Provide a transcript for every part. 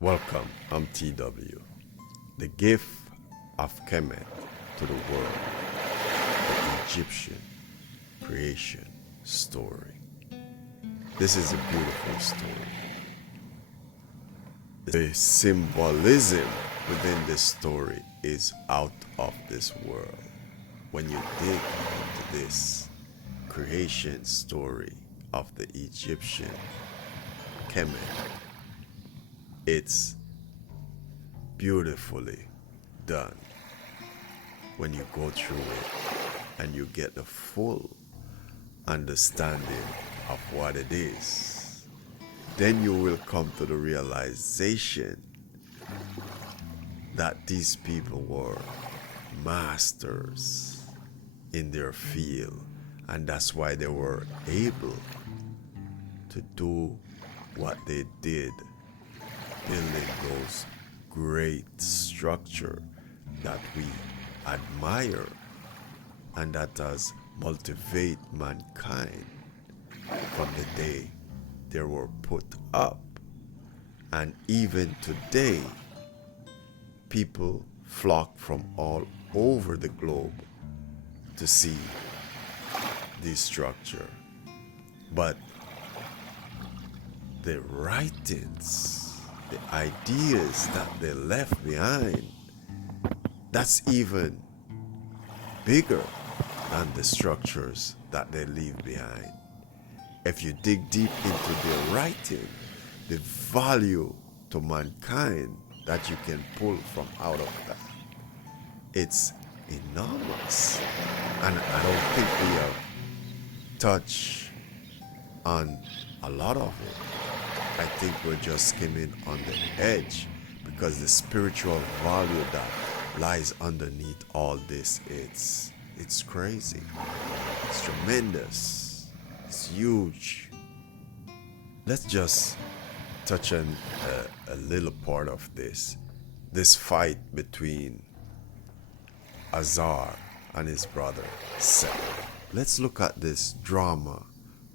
Welcome, I'm TW. The gift of Kemet to the world, the Egyptian creation story. This is a beautiful story. The symbolism within this story is out of this world. When you dig into this creation story of the Egyptian Kemet, it's beautifully done when you go through it and you get the full understanding of what it is. Then you will come to the realization that these people were masters in their field, and that's why they were able to do what they did, building those great structure that we admire and that has motivate mankind from the day they were put up. And even today, people flock from all over the globe to see this structure. But the writings, the ideas that they left behind, that's even bigger than the structures that they leave behind. If you dig deep into their writing, the value to mankind that you can pull from out of that, it's enormous. And I don't think we have touched on a lot of it. I think we're just skimming on the edge, because the spiritual value that lies underneath all this, it's crazy. It's tremendous. It's huge. Let's just touch on a little part of this. This fight between Azar and his brother Seth. Let's look at this drama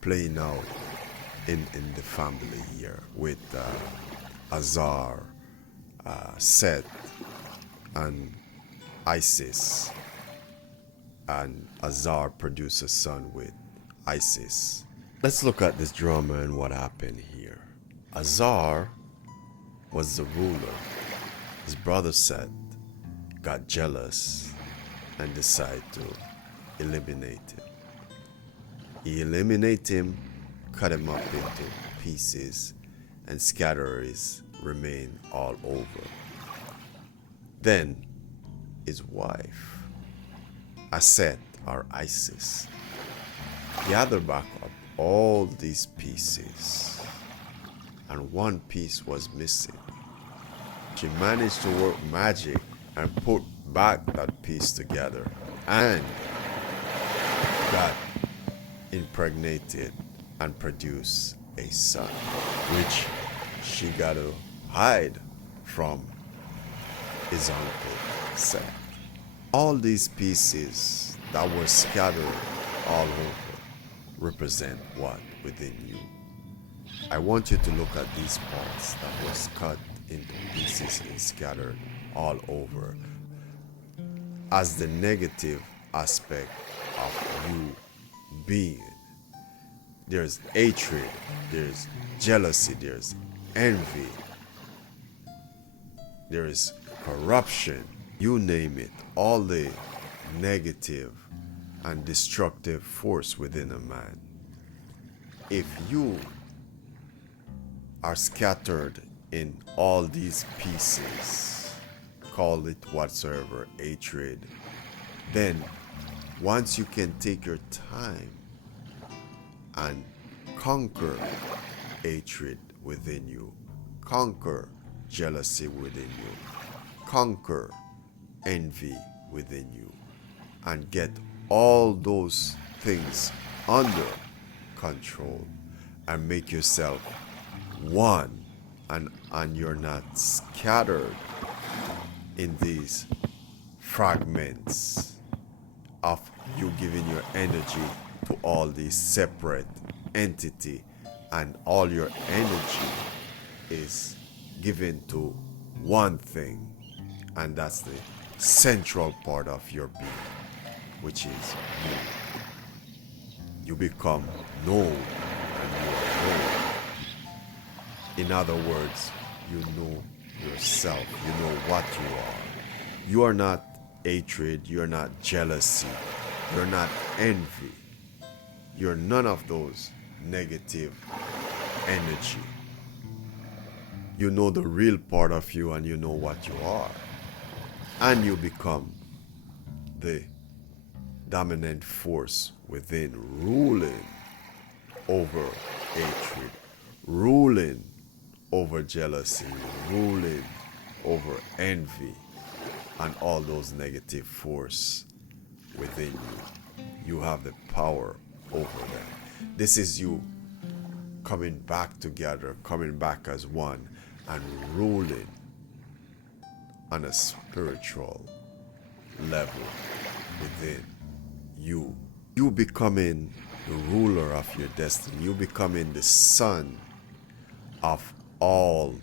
playing out in the family here with Azar, Seth, and Isis. And Azar produced a son with Isis. Let's look at this drama and what happened here. Azar was the ruler. His brother Seth got jealous and decided to eliminate him. He eliminated him, cut him up into pieces, and scatter his remain all over. Then his wife, Aset or Isis, gathered back up all these pieces, and one piece was missing. She managed to work magic and put back that piece together, and got impregnated and produced a son, which she got to hide from his uncle Seth. All these pieces that were scattered all over represent what within you. I want you to look at these parts that was cut into pieces and scattered all over as the negative aspect of you being. There's hatred, there's jealousy, there's envy, there is corruption, you name it, all the negative and destructive force within a man. If you are scattered in all these pieces, call it whatsoever, hatred, then once you can take your time and conquer hatred within you, conquer jealousy within you, conquer envy within you, and get all those things under control and make yourself one, and you're not scattered in these fragments of you giving your energy to all these separate entity, and all your energy is given to one thing, and that's the central part of your being, which is you. You become known and you are known. In other words, you know yourself, you know what you are. You are not hatred, you're not jealousy, you're not envy. You're none of those negative energy. You know the real part of you and you know what you are. And you become the dominant force within, ruling over hatred, ruling over jealousy, ruling over envy, and all those negative force within you. You have the power over them. This is you coming back together, coming back as one, and ruling on a spiritual level within you. You becoming the ruler of your destiny. You becoming the son of all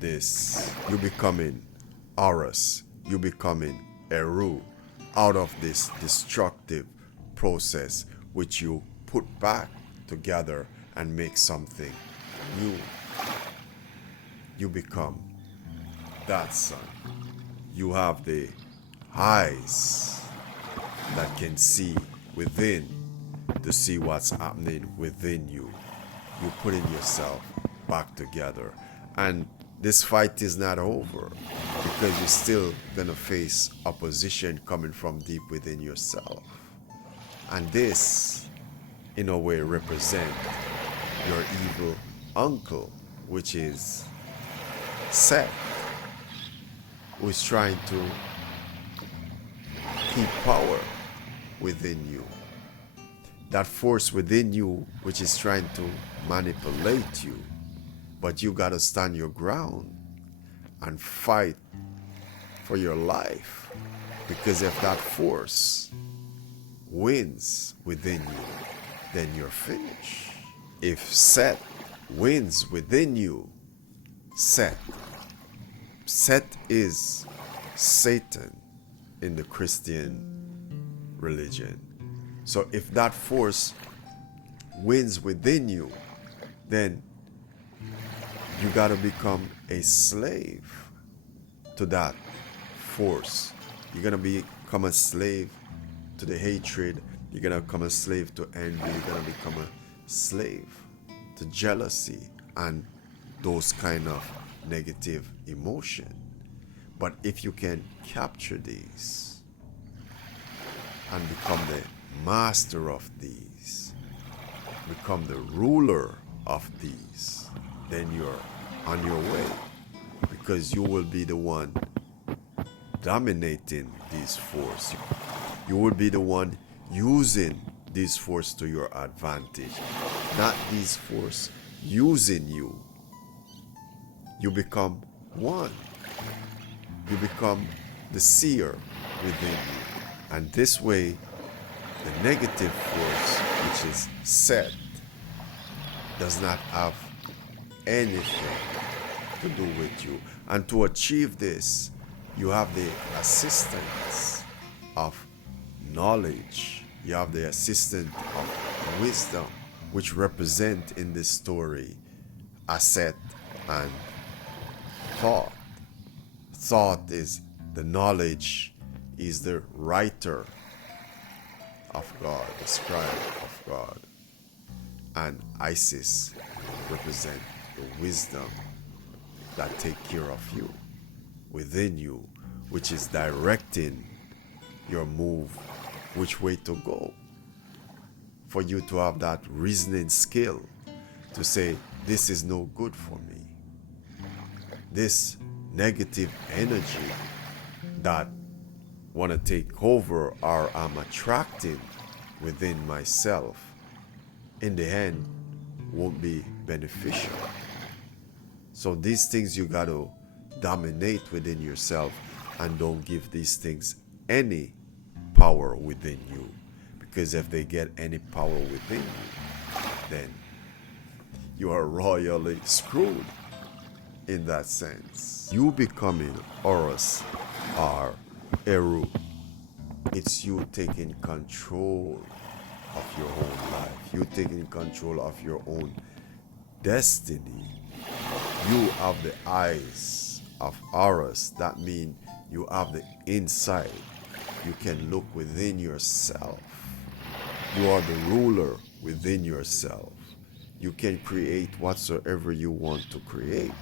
this. You becoming Horus. You becoming Eru, out of this destructive process which you put back together and make something new. You become that son. You have the eyes that can see within, to see what's happening within you. You putting yourself back together. And this fight is not over, because you're still gonna face opposition coming from deep within yourself. And this, in a way, represent your evil uncle, which is Seth, who is trying to keep power within you. That force within you which is trying to manipulate you. But you gotta stand your ground and fight for your life. Because if that force wins within you, then you're finished. If Seth wins within you, Seth is Satan in the Christian religion. So if that force wins within you, then you got to become a slave to that force. You're going to become a slave to the hatred. You're going to become a slave to envy. You're going to become a slave to jealousy and those kind of negative emotion. But if you can capture these and become the master of these, become the ruler of these, then you're on your way, because you will be the one dominating this force. You will be the one using this force to your advantage, not this force using you. You become one. You become the seer within you. And this way, the negative force, which is Seth, does not have anything to do with you. And to achieve this, you have the assistance of knowledge. You have the assistance of wisdom, which represent in this story asset and thought. Thought is the knowledge, is the writer of God, the scribe of God. And Isis represent the wisdom that take care of you, within you, which is directing your move, which way to go. For you to have that reasoning skill to say, this is no good for me. This negative energy that want to take over or I'm attracting within myself, in the end, won't be beneficial. So these things you got to dominate within yourself, and don't give these things any power within you. Because if they get any power within you, then you are royally screwed. in that sense. You becoming Horus or Eru, it's you taking control of your own life. You taking control of your own destiny. You have the eyes of Horus. That means you have the insight. You can look within yourself. You are the ruler within yourself. You can create whatsoever you want to create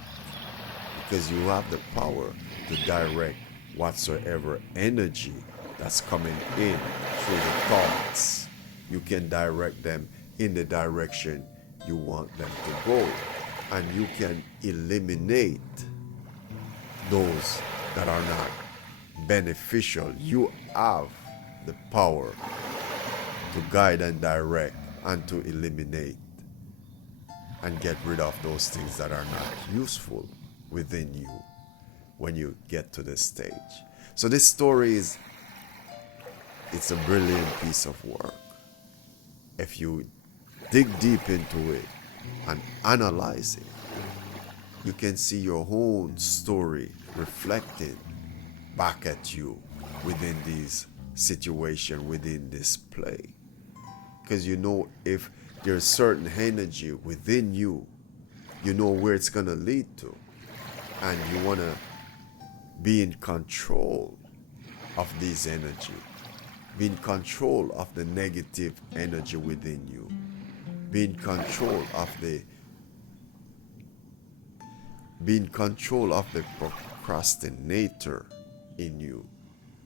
because you have the power to direct whatsoever energy that's coming in through the thoughts. You can direct them in the direction you want them to go, and you can eliminate those that are not beneficial. You have the power to guide and direct and to eliminate and get rid of those things that are not useful within you when you get to this stage. So this story it's a brilliant piece of work. If you dig deep into it and analyze it, you can see your own story reflecting back at you within this situation, within this play. Because you know if there's certain energy within you, you know where it's going to lead to. And you want to be in control of this energy. Be in control of the negative energy within you. Be in control of the procrastinator in you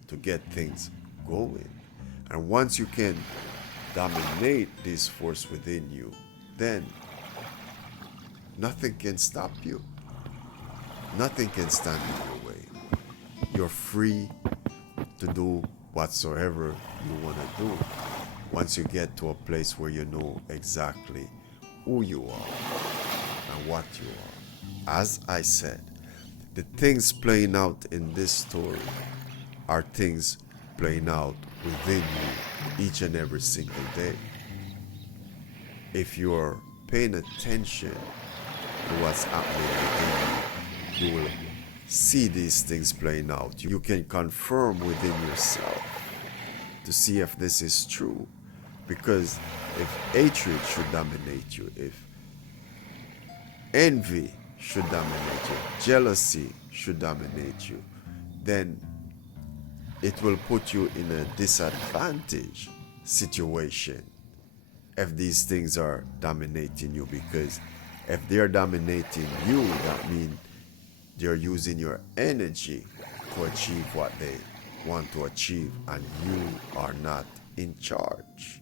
to get things going. And once you can dominate this force within you, then nothing can stop you. Nothing can stand in your way. You're free to do whatsoever you want to do once you get to a place where you know exactly who you are and what you are. As I said, the things playing out in this story are things playing out within you each and every single day. If you're paying attention to what's happening within you, you will see these things playing out. You can confirm within yourself to see if this is true. Because if hatred should dominate you, if envy should dominate you, jealousy should dominate you, then it will put you in a disadvantaged situation if these things are dominating you. Because if they're dominating you, that means they're using your energy to achieve what they want to achieve, and you are not in charge.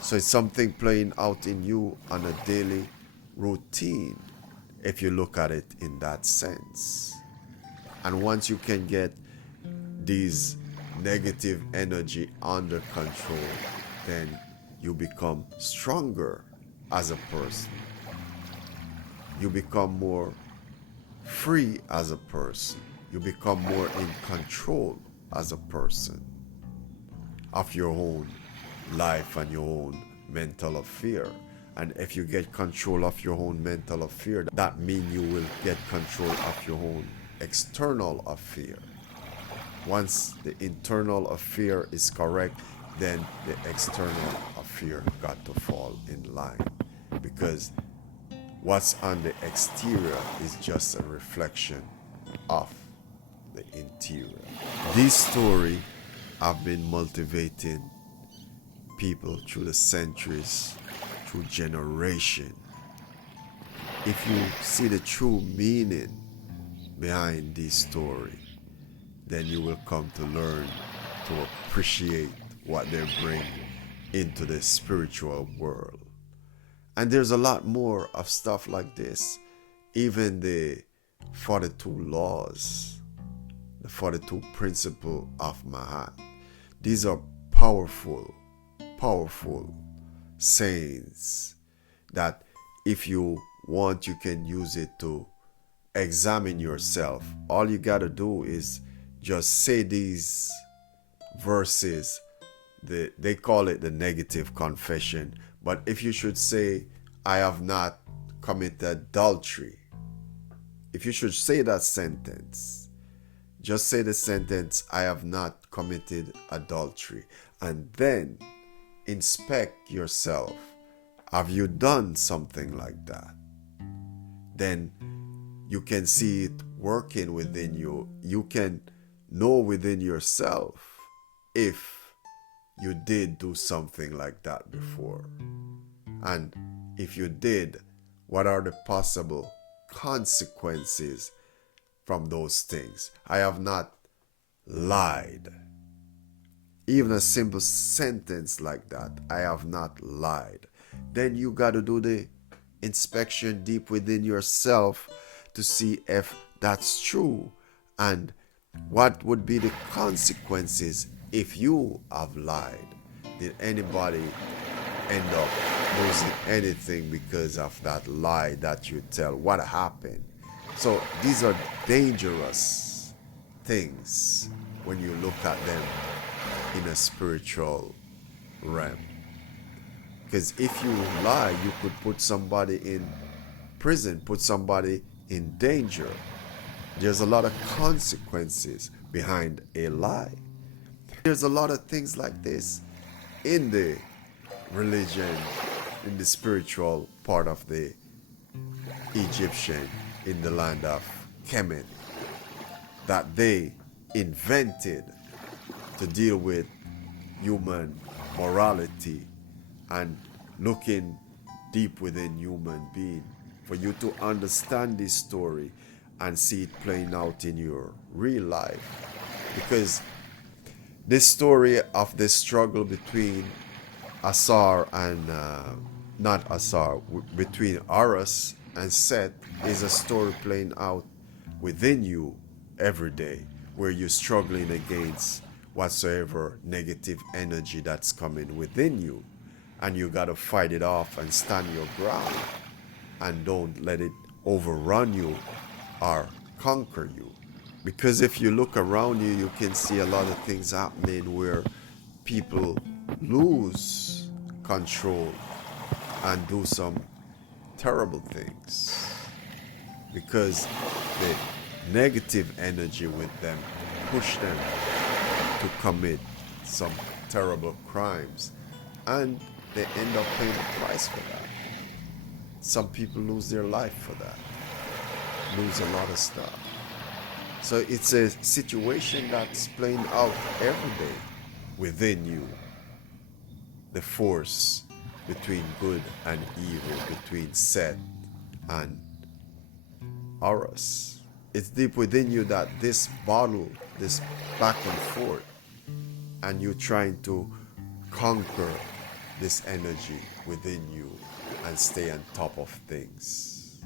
So it's something playing out in you on a daily routine, if you look at it in that sense. And once you can get these negative energy under control, then you become stronger as a person. You become more free as a person. You become more in control as a person of your own life and your own mental affair. And if you get control of your own mental affair, that means you will get control of your own external affair. Once the internal affair is correct, then the external affair got to fall in line. Because what's on the exterior is just a reflection of the interior. This story have been motivating people through the centuries, through generation. If you see the true meaning behind this story, then you will come to learn to appreciate what they bring into the spiritual world. And there's a lot more of stuff like this. Even the 42 laws, the 42 principles of Mahat. These are powerful sayings that if you want, you can use it to examine yourself. All you gotta do is just say these verses. They call it the negative confession. But if you should say, I have not committed adultery, if you should say that sentence, just say the sentence, I have not committed adultery, and then inspect yourself. Have you done something like that? Then you can see it working within you. You can know within yourself if you did do something like that before. And if you did, what are the possible consequences from those things? I have not lied. Even a simple sentence like that, I have not lied. Then you got to do the inspection deep within yourself to see if that's true and what would be the consequences if you have lied. Did anybody end up losing anything because of that lie that you tell? What happened? So these are dangerous things when you look at them in a spiritual realm. Because if you lie, you could put somebody in prison, put somebody in danger. There's a lot of consequences behind a lie. There's a lot of things like this in the religion, in the spiritual part of the Egyptian, in the land of Kemet, that they invented to deal with human morality and looking deep within human being, for you to understand this story and see it playing out in your real life. Because this story of the struggle between Asar and not Asar, between Horus and Set is a story playing out within you every day, where you're struggling against whatsoever negative energy that's coming within you, and you got to fight it off and stand your ground and don't let it overrun you or conquer you. Because if you look around you, you can see a lot of things happening where people lose control and do some terrible things because the negative energy with them push them to commit some terrible crimes, and they end up paying the price for that. Some people lose their life for that, lose a lot of stuff. So it's a situation that's playing out every day within you. The force between good and evil, between Set and Horus. It's deep within you that this battle, this back and forth, and you're trying to conquer this energy within you and stay on top of things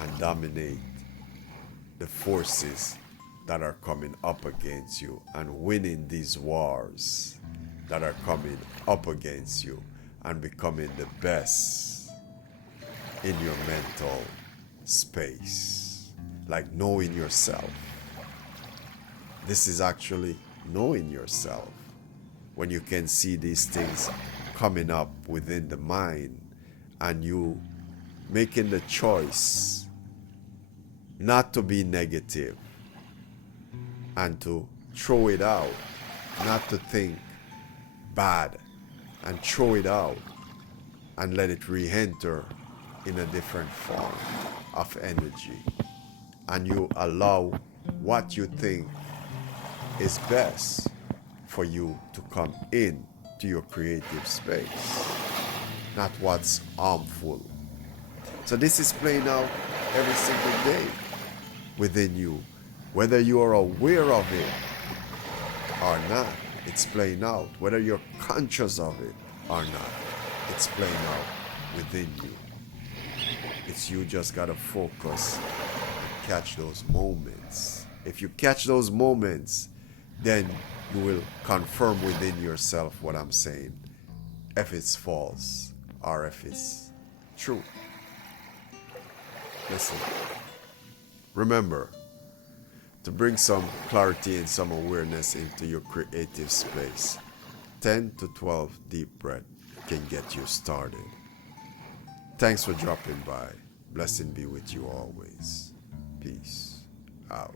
and dominate the forces that are coming up against you and winning these wars that are coming up against you and becoming the best in your mental space. Like knowing yourself. This is actually knowing yourself. When you can see these things coming up within the mind and you making the choice not to be negative and to throw it out, not to think bad and throw it out and let it re-enter in a different form of energy, and you allow what you think is best for you to come in to your creative space, not what's harmful. So this is playing out every single day within you, whether you are aware of it or not. It's playing out, whether you're conscious of it or not. It's playing out within you. It's you just gotta focus and catch those moments. If you catch those moments, then you will confirm within yourself what I'm saying, if it's false or if it's true. Listen, remember to bring some clarity and some awareness into your creative space. 10 to 12 deep breath can get you started. Thanks for dropping by. Blessing be with you always. Peace out.